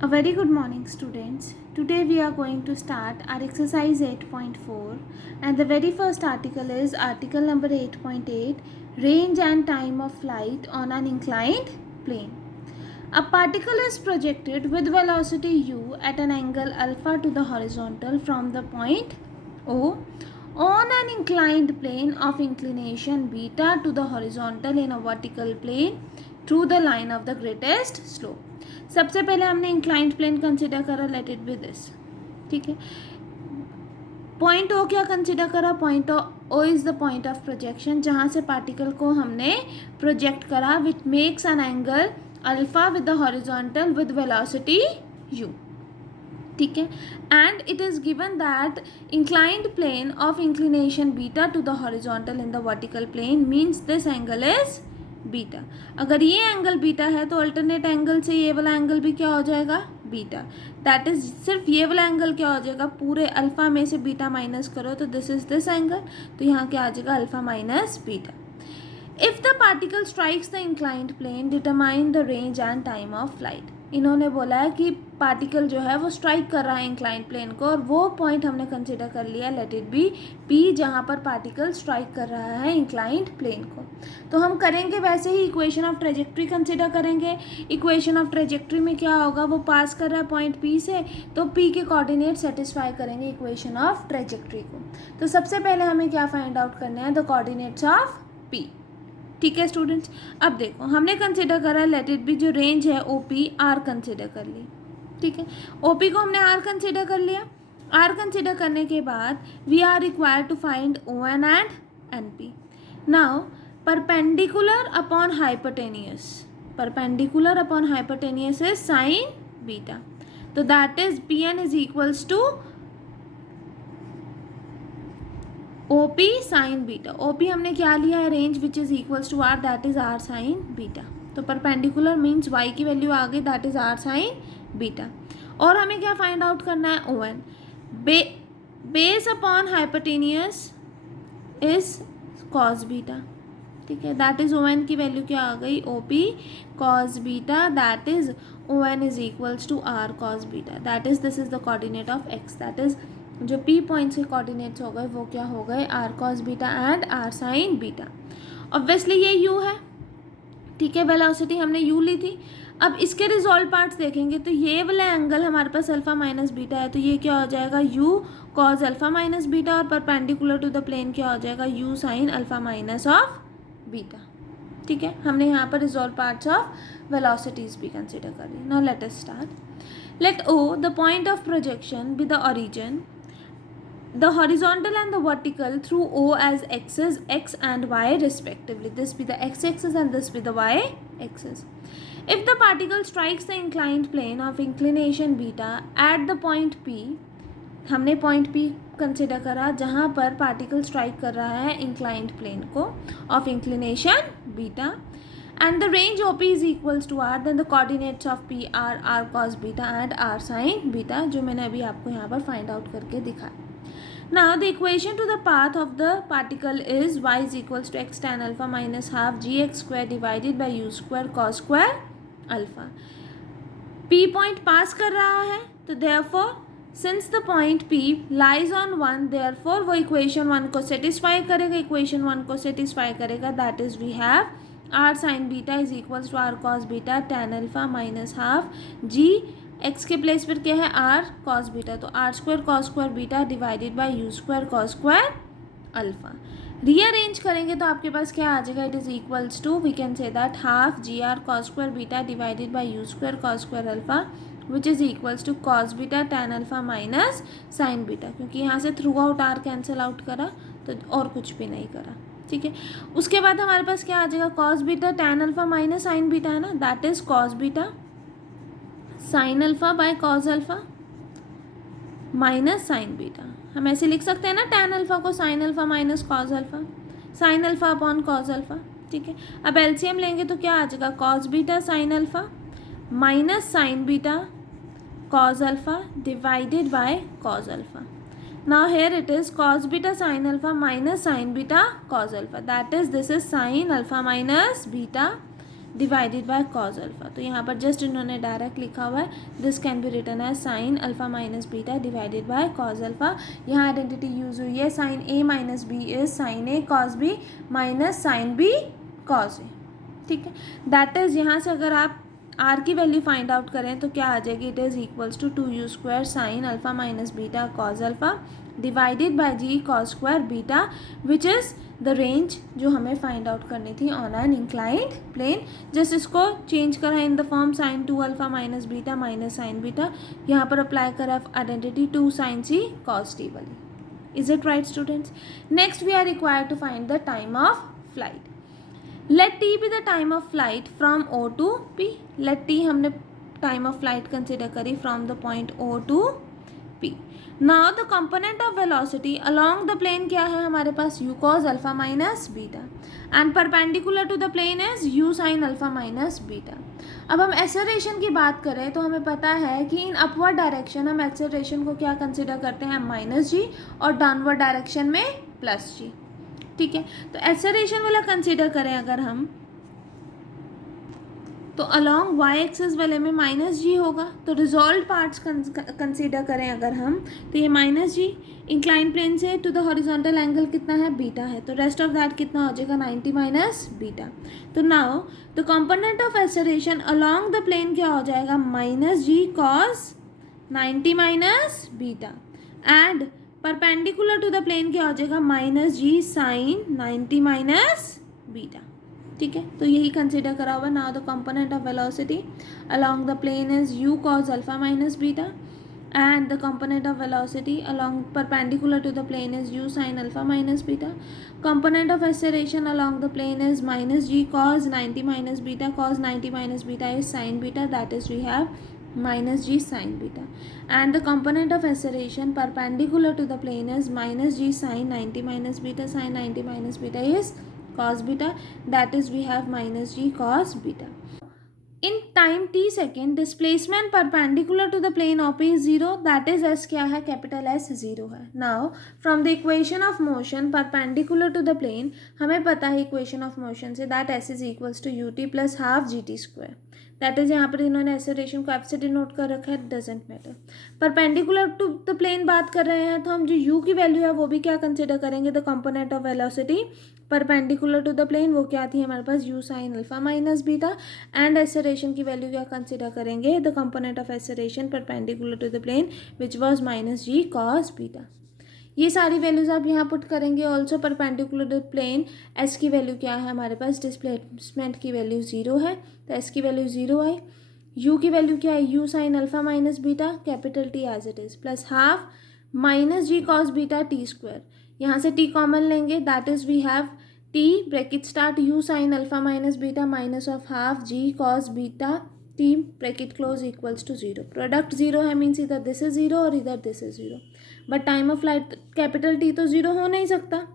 A very good morning, students. Today we are going to start our exercise 8.4, and the very first article is article number 8.8, range and time of flight on an inclined plane. A particle is projected with velocity u at an angle alpha to the horizontal from the point O on an inclined plane of inclination beta to the horizontal in a vertical plane through the line of the greatest slope. सबसे पहले हमने inclined plane consider करा, let it be this. ठीक है, point O क्या consider करा? Point O is the point of projection जहाँ से पार्टिकल को हमने प्रोजेक्ट करा which makes an angle alpha with the horizontal with velocity u. ठीक है, and it is given that inclined plane of inclination beta to the horizontal in the vertical plane means this angle is beta. अगर ये angle beta है तो alternate angle से ये वाला angle भी क्या हो जाएगा? बीटा. दैट इज सिर्फ ये वाला एंगल क्या हो जाएगा? पूरे अल्फा में से बीटा माइनस करो तो दिस इज दिस एंगल, तो यहाँ क्या आ जाएगा? Alpha minus beta. If the particle strikes the inclined plane determine the range and time of flight. इन्होंने बोला है कि पार्टिकल जो है वो स्ट्राइक कर रहा है इंक्लाइंड प्लेन को, और वो पॉइंट हमने कंसिडर कर लिया, लेट इट बी पी, जहाँ पर पार्टिकल स्ट्राइक कर रहा है इंक्लाइंड प्लेन को. तो हम करेंगे वैसे ही, इक्वेशन ऑफ ट्रेजेक्ट्री कंसिडर करेंगे. इक्वेशन ऑफ ट्रेजेक्ट्री में क्या होगा? वो पास कर रहा है पॉइंट पी से, तो पी के कोऑर्डिनेट सेटिस्फाई करेंगे इक्वेशन ऑफ ट्रेजेक्ट्री को. तो सबसे पहले हमें क्या फाइंड आउट करना है? The coordinates of P. ठीक है स्टूडेंट्स, अब देखो हमने कंसिडर करा लेट इट बी, जो रेंज है ओ पी आर कंसिडर कर ली. ठीक है, ओ पी को हमने आर कंसिडर कर लिया. आर कंसिडर करने के बाद we are required to find O N and N P. Now perpendicular upon hypotenuse, perpendicular upon hypotenuse is sine beta. तो that is P N is equals to O P sine beta. O P हमने क्या लिया है? Range which is equals to R, that is R sine beta. तो perpendicular means Y की value आ गई, that is R sine beta. और हमें क्या फाइंड आउट करना है? O N. Base upon hypotenuse is cos beta. ठीक है, दैट इज ओ एन की वैल्यू क्या आ गई? O P cos beta, that is O N is equals to R cos beta. That is this is the coordinate of x, that is जो P points के coordinates हो गए वो क्या हो गए? R cos beta and R sine beta. Obviously ये u है. ठीक है, वेलोसिटी हमने यू ली थी. अब इसके रिजॉल्व पार्ट्स देखेंगे तो ये वाला एंगल हमारे पास अल्फा माइनस बीटा है, तो ये क्या हो जाएगा? U cos alpha minus beta, और परपेंडिकुलर टू द प्लेन क्या हो जाएगा? U sine alpha minus of beta. ठीक है, हमने यहाँ पर रिजॉल्व पार्ट्स ऑफ वेलोसिटीज भी कंसिडर कर ली. Now let us start. Let O the point of projection be the origin, the horizontal and the vertical through O as axes x and y respectively. This be the x axis and this be the y axis. If the particle strikes the inclined plane of inclination beta at the point P, हमने point P consider करा जहाँ पर particle strike कर रहा है inclined plane को of inclination beta, and the range OP is equals to R, then the coordinates of P are R cos beta and R sin beta, जो मैंने अभी आपको यहाँ पर फाइंड आउट करके दिखाया. Now the equation to the path of the particle is y is equals to x tan alpha minus half gx square divided by u square cos square alpha. P point पास कर रहा है, तो therefore since the point P lies on 1, therefore वो equation 1 को satisfy करेगा, equation 1 को satisfy करेगा, that is we have r sin beta is equals to r cos beta tan alpha minus half g x के place पर क्या है? R cos beta, तो R square cos square beta divided by u square cos square alpha. Rearrange करेंगे तो आपके पास क्या आ जाएगा? It is equals to, we can say that half g R cos square beta divided by u square cos square alpha which is equals to cos beta tan alpha minus sine beta, क्योंकि यहाँ से through out are cancel out करा तो और कुछ भी नहीं करा. ठीक है, उसके बाद हमारे पास क्या आ जाएगा? Cos beta tan alpha minus sine beta है ना, that is cos beta sine alpha by cos alpha minus sine beta. हम ऐसे लिख सकते हैं ना टैन अल्फा को, sign alpha minus cos alpha, sine alpha upon cos alpha. ठीक है, अब एलसीएम लेंगे तो क्या आ जाएगा? Cos beta sine alpha minus sine beta cos alpha divided by cos alpha. Now here it is cos beta sine alpha minus sine beta cos alpha, that is this is sine alpha minus beta divided by cos alpha. तो यहाँ पर just इन्होंने direct लिखा हुआ है, this can be written as sine alpha minus beta divided by cos alpha. यहाँ identity use हुई है, sine A minus B is sine A cos B minus sine B cos A. ठीक है, that is यहाँ से अगर आप are की वैल्यू फाइंड आउट करें तो क्या आ जाएगी, it is equals to 2u square sine alpha minus beta cos alpha divided by g cos square beta, which is the range जो हमें फाइंड आउट करनी थी on an inclined plane. Just इसको चेंज करा in the form sine 2 alpha minus beta minus sine beta, यहाँ पर apply करा identity 2 sine C cos T वाली। Is it right students? Next we are required to find the time of flight. Let T be the time of flight from O to P. Let T हमने time of flight consider करी from the point O to P. Now the component of velocity along the plane क्या है हमारे पास, u cos alpha minus beta and perpendicular to the plane is u sin alpha minus beta. अब हम acceleration की बात करें तो हमें पता है कि इन अपवर्ड डायरेक्शन हम एक्सेलरेशन को क्या कंसिडर करते हैं, माइनस जी, और डाउनवर्ड डायरेक्शन में प्लस जी। ठीक है, तो एक्सेलरेशन वाला कंसिडर करें अगर हम, तो अलॉन्ग वाई एक्सिस वाले में माइनस जी होगा। तो रिजॉल्व पार्ट्स कंसीडर करें अगर हम, तो ये माइनस जी इंक्लाइन प्लेन से टू द हॉरिजॉन्टल एंगल कितना है, बीटा है, तो रेस्ट ऑफ दैट कितना हो जाएगा, 90 माइनस बीटा। तो now the component of acceleration along the plane क्या हो जाएगा, minus g cos 90 minus beta and perpendicular to the plane क्या हो जाएगा, minus g sine 90 minus beta. ठीक है, तो यही कंसिडर करा हुआ। Now the component of velocity along the plane is u cos alpha minus beta and the component of velocity along perpendicular to the plane is u sin alpha minus beta. Component of acceleration along the plane is minus g cos 90 minus beta, cos 90 minus beta is sin beta, that is we have minus g sin beta, and the component of acceleration perpendicular to the plane is minus g sin 90 minus beta, sin 90 minus beta is cos beta, that is we have minus g cos beta. In time t second displacement perpendicular to the plane OP is 0, that is s क्या है, capital S 0 है। Now from the equation of motion perpendicular to the plane हमें पता है equation of motion से that s is equals to ut plus half gt square, that is यहाँ पर इन्होंने एक्सेलरेशन को एफ से डिनोट कर रखा है, doesn't matter. Perpendicular to the plane बात कर रहे हैं तो हम जो u की वैल्यू है वो भी क्या कंसिडर करेंगे, the component of velocity perpendicular to the plane, वो क्या थी हमारे पास, u sin alpha minus beta, and acceleration की वैल्यू क्या कंसिडर करेंगे, the component of acceleration perpendicular to the plane which was minus g cos beta. ये सारी वैल्यूज़ आप यहाँ पुट करेंगे। Also perpendicular to plane S की वैल्यू क्या है हमारे पास, डिस्प्लेसमेंट की वैल्यू 0 है, तो एस की वैल्यू 0 आई। यू की वैल्यू क्या है, u sine alpha minus beta capital T as it is plus half minus g cos beta T square, यहाँ से टी कॉमन लेंगे, that is we have T bracket start u sine alpha minus beta minus of half g cos beta T bracket close equals to 0। Product 0 है, means इधर this is 0 और इधर this is 0, but time of flight capital T तो 0 हो नहीं सकता।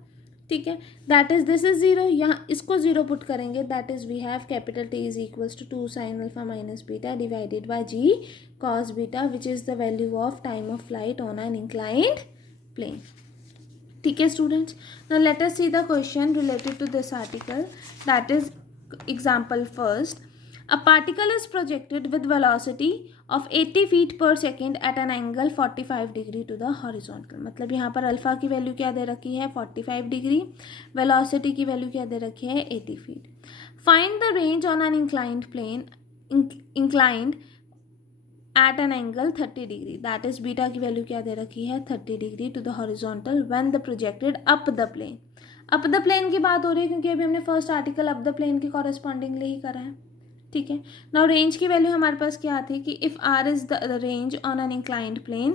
ठीक है, दैट इज दिस इज 0, यहाँ इसको 0 पुट करेंगे, that is we have capital T is equals to 2 sine alpha minus beta divided by g cos beta which is the value of time of flight on an inclined plane. ठीक है students, now let us see the question related to this article, that is example first. A particle is projected with velocity of 80 feet per second at an angle 45 degree to the horizontal। मतलब यहाँ पर alpha की value क्या दे रखी है, 45 degree, velocity की value क्या दे रखी है, 80 feet. Find the range on an inclined plane, inclined at an angle 30 degree, that is beta की वैल्यू क्या दे रखी है, 30 degree to the horizontal when the projected up the plane. Up the plane की बात हो रही है क्योंकि अभी हमने first article up the plane के कॉरेस्पॉन्डिंगली ही करा है। ठीक है, नाउ रेंज की वैल्यू हमारे पास क्या थी कि if R is the range on an inclined plane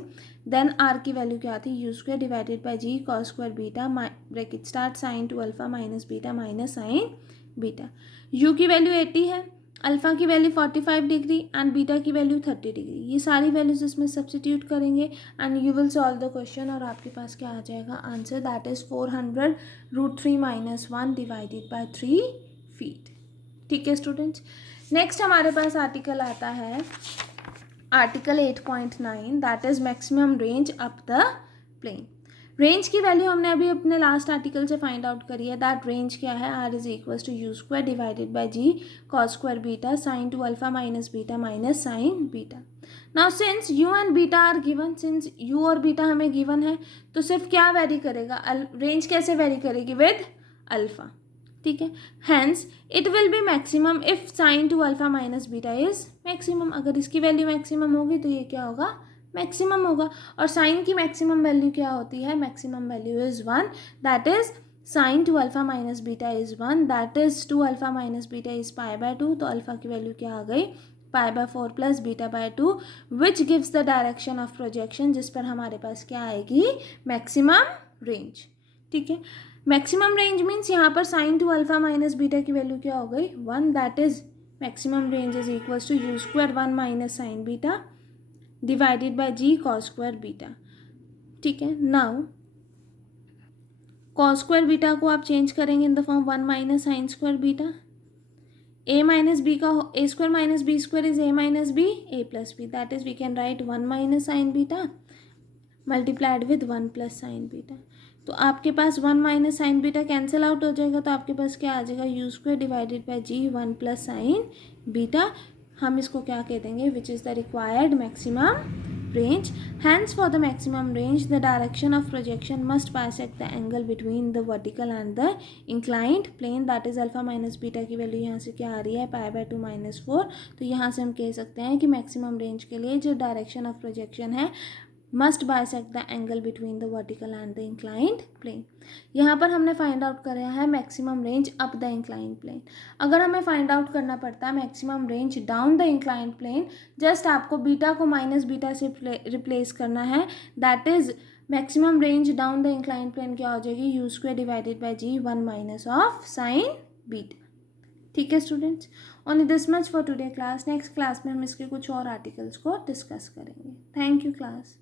then R की वैल्यू क्या थी, u square divided by g cos square beta bracket start sine 2 alpha minus beta minus sine beta. U की value 80 है, alpha की value 45 degree and beta की value 30 degree. ये सारी values इसमें सब्सटीट्यूट करेंगे and you will solve the question और आपके पास क्या आ जाएगा answer, that is 400√3 - 1 divided by 3 feet. ठीक है स्टूडेंट्स, नेक्स्ट हमारे पास आर्टिकल आता है article 8.9, that is maximum range up the plane. Range की वैल्यू हमने अभी अपने लास्ट आर्टिकल से फाइंड आउट करी है, दैट रेंज क्या है, R is equal to u square divided by g cos square beta sine two alpha minus beta minus sine beta. Now since u and beta are given, since u और beta हमें given है, तो सिर्फ क्या very करेगा, range कैसे very करेगी, with alpha. ठीक है, hence it will be maximum if sine two alpha minus beta is maximum. अगर इसकी वैल्यू मैक्सिमम होगी तो ये क्या होगा, मैक्सिमम होगा. और साइन की मैक्सिमम वैल्यू क्या होती है, maximum value is 1, that is sine two alpha minus beta is 1, that is two alpha minus beta is pi by 2. तो अल्फा की वैल्यू क्या आ गई, pi by 4 plus beta by 2, which gives the direction of projection, जिस पर हमारे पास क्या आएगी, मैक्सिमम रेंज. ठीक है, मैक्सिमम रेंज मीन्स यहाँ पर sine two alpha minus beta की वैल्यू क्या हो गई, 1, that is maximum range is equal to u square 1 minus sine beta divided by g cos square beta. ठीक है, नाउ कॉस स्क्वायर बीटा को आप चेंज करेंगे in the form 1 minus sine square beta. A minus B का A square minus B square is A minus B, A plus B, that is we can write 1 minus sine beta multiplied with 1 plus sine beta. तो आपके पास 1 minus sine beta cancel out हो जाएगा, तो आपके पास क्या आ जाएगा, u square divided by G 1 plus sine beta. हम इसको क्या कह देंगे, which is the required maximum range. Hence for the maximum range the direction of projection must bisect the angle between the vertical and the inclined plane, that is alpha minus beta की value यहाँ से क्या आ रही है, पाई by 2 minus 4. तो यहाँ से हम कह सकते हैं कि मैक्सिमम रेंज के लिए जो डायरेक्शन ऑफ प्रोजेक्शन है must bisect the angle between the vertical and the inclined plane. यहाँ पर हमने फाइंड आउट करा है maximum range up the inclined plane. अगर हमें फाइंड आउट करना पड़ता है maximum range down the inclined plane, just आपको बीटा को माइनस बीटा से रिप्लेस करना है, that is maximum range down the inclined plane क्या हो जाएगी, u square divided by G 1 minus of sine beta. ठीक है students, only this much for today class. Next class में हम इसके कुछ और आर्टिकल्स को डिस्कस करेंगे. Thank you class.